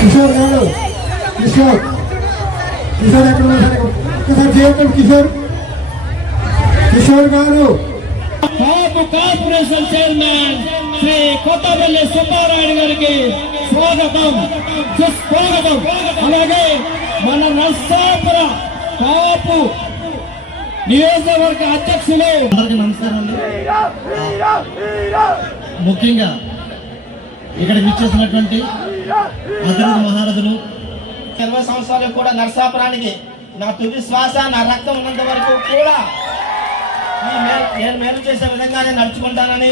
కిషోర్ గారు కిషోర్ ఎక్కడ ఉన్నారు ఒకసారి చేయండి కిషోర్ గారు కార్పొరేషన్ చైర్మన్ శ్రీ కొత్తపల్లి సుబ్బారాయుడు గారికి స్వాగతం సుస్వాగతం. అలాగే మన నర్సాపుర కాపు నియోజకవర్గ అధ్యక్షులు అందరికీ నమస్కారం. ముఖ్యంగా ఇక్కడ విచ్చేసినటువంటి అతిథి మహారథులు 20 సంవత్సరాలు కూడా నర్సాపురానికి నా తుది శ్వాస నా రక్తం ఉన్నంత వరకు కూడా నేను మేలు చేసే విధంగానే నడుచుకుంటానని